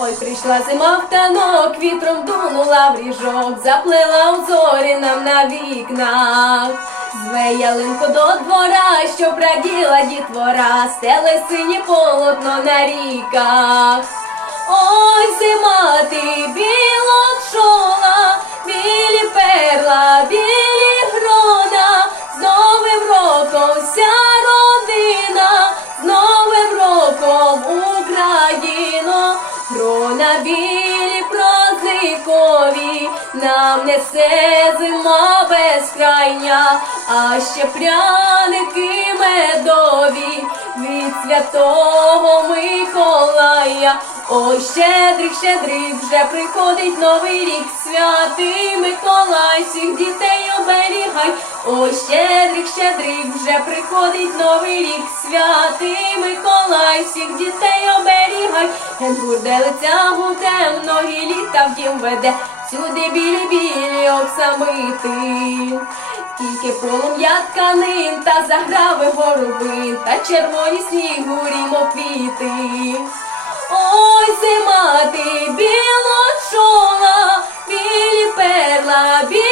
Ой, прийшла зима в танок, вітром дунула в ріжок, заплела у зорі нам на вікнах. Зве ялинку до двора, що праділа дітвора, стеле синє полотно на ріках. Ой, зима ти біла пшола, білі перла, білі грона, з новим роком вся родина, з новим роком Україно, грона білі прозикові, нам несе зима безкрайня, а ще пряники медові від святого Миколая. Ой, щедрик, щедрик, вже приходить новий рік, святий Миколай, всіх дітей оберігай. Ой, щедрик, щедрик, вже приходить новий рік, святий Миколай, всіх дітей оберігай. Гурделиця гуде, многі літа в дім веде, всюди білі білі оксамити. Тільки полум'я тканин та заграви горобин, та червоні снігурі, мов квіти. Ой, зима ти біла чола, білі перла, білі